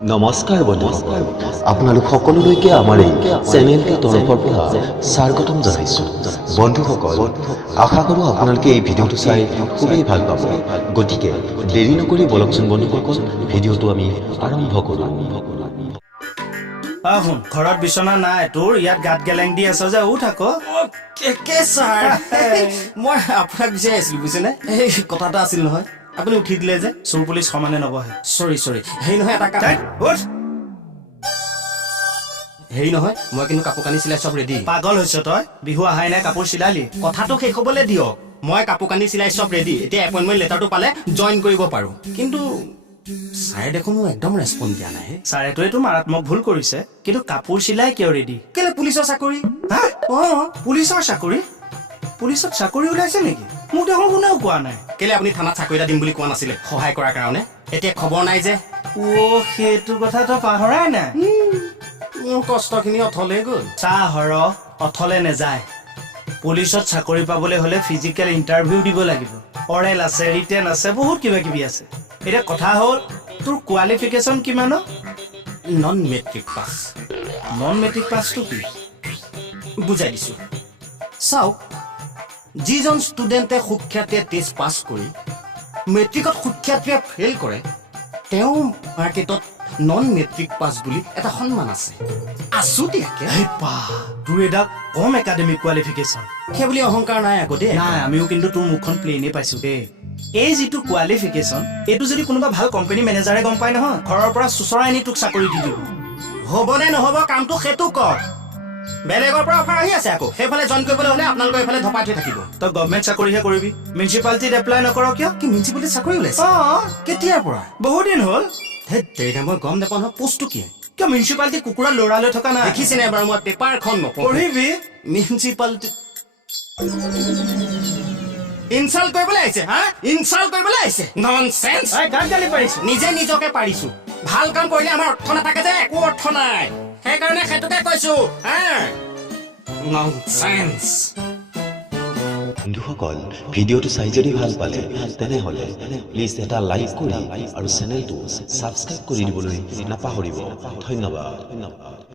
নমস্কাৰ বন্ধুসকল, আপোনালোক সকলোলৈকে আমাৰ এই চেনেলটোৰ তৰফৰ পৰা স্বাগতম জনাইছোঁ। বন্ধুসকল, আশা কৰোঁ আপোনালোকে এই ভিডিঅ'টো চাই খুবেই ভাল পাব। গতিকে দেৰি নকৰি বলকচোন বন্ধুসকল, ভিডিঅ'টো আমি আৰম্ভ কৰোঁ। শুন, ঘৰত বিচনা নাই তোৰ, ইয়াত গাত গেলেং দি আছ যে উঠ আকৌ। ছাৰ মই আপোনাক বিচাৰি আছিলো বুজিছেনে, এই কথা এটা আছিল নহয়, আপুনি উঠি দিলে যে। চোৰ পুলিচ সমানে নবহে। চৰি হেৰি নহয়, এটা কাম হেৰি নহয়, মই কিন্তু কাপোৰ কানি চিলাই চব ৰেডি। পাগল হৈছ তই? বিহু আহাই নাই, কাপোৰ চিলালি? কথাটো শেষ হ'বলৈ দিয়ক। মই কাপোৰ কানি চিলাই চব ৰেডি, এতিয়া এপইণ্টমেণ্ট লেটাৰটো পালে জইন কৰিব পাৰো। কিন্তু ছাৰে দেখোন মোক একদম ৰেছপন্স দিয়া নাই। ছাৰেটোৱেতো মাৰাত্মক ভুল কৰিছে, কিন্তু কাপোৰ চিলাই কিয় ৰেডি? কেলে পুলিচৰ চাকৰি। হা? পুলিচৰ চাকৰি? পুলিচত চাকৰি ওলাইছে নেকি? মোক দেখোন কোনেও কোৱা নাই। কেলে আপুনি থানাত চাকৰি এটা দিম বুলি কোৱা নাছিলে সহায় কৰাৰ কাৰণে? এতিয়া খবৰ নাই যে। সেইটো কথা তই পাহৰাই নাই। মোৰ কষ্টখিনি অথলে গ'ল। চাহ হৰ অথলে নেযায়। পুলিচত চাকৰি পাবলৈ হলে ফিজিকেল ইণ্টাৰভিউ দিব লাগিব, অৰেল আছে, ৰিটেন আছে, বহুত কিবা কিবি আছে। এতিয়া কথা হ'ল, তোৰ কোৱালিফিকেশ্যন কিমান? Non matric pass. Non matric পাছটো কি? বুজাই দিছো চাওক, যিজন ষ্টুডেণ্টে সুখ্যাতিয়ে টেষ্ট পাছ কৰি মেট্ৰিকত সুখ্যাতিয়ে ফেইল কৰে, তেওঁ মাৰ্কেটত নন মেট্ৰিক পাছ বুলি এটা সন্মান আছে। আছো দিয়াকে তোৰ এটা কম একাডেমিক কোৱালিফিকেশ্যন। সেই বুলি অহংকাৰ নাই আকৌ দেই। নাই, আমিও কিন্তু তোৰ মুখখন প্লেইনে পাইছো দেই। এই যিটো কোৱালিফিকেশ্যন, এইটো যদি কোনোবা ভাল কোম্পানী মেনেজাৰে গম পাই নহয়, ঘৰৰ পৰা চুচৰাই আনি তোক চাকৰি দি দিব। হ'বনে নহ'ব কামটো সেইটো কওক। বেলেগৰ পৰা অফাৰ আহি আছে আকৌ, সেইফালে জইন কৰিবলৈ হ'লে আপোনালোকৰ এইফালে ধপাই থৈ থাকিব। তই গভমেণ্ট চাকৰিহে কৰিবি, মিউনিচিপালিটিত এপ্লাই নকৰ কিয়? কি মিউনিচিপালিটিত চাকৰি ওলাইছে? কেতিয়াৰ পৰা? বহুত দিন হ'ল। ধেৎ তেৰিকা, মই গম নাপাওঁ নহয় পোষ্টটো কি। কিয় মিউনিচিপালিটিত কুকুৰা লৰা লৈ থকা নাই? দেখিছেনে এবাৰ মই পেপাৰখন পঢ়িবি। মিউনিচিপালিটি ইনচাল্ট কৰিবলৈ আহিছে, হা? ইনচাল্ট কৰিবলৈ আহিছে। ননচেন্স। গান গালি পাৰিছো। নিজে নিজকে পাৰিছো। ভাল কাম কৰিলে আমাৰ অৰ্থ নাথাকে যে, একো অৰ্থ নাই। সেইকাৰণে সেইটোকে কৈছো, হা? ননচেন্স। বন্ধুসকল, ভিডিঅ'টো চাই যদি ভাল পালে তেনেহ'লে প্লিজ এটা লাইক কৰি আৰু চেনেলটো ছাবস্ক্ৰাইব কৰি দিবলৈ নাপাহৰিব। ধন্যবাদ।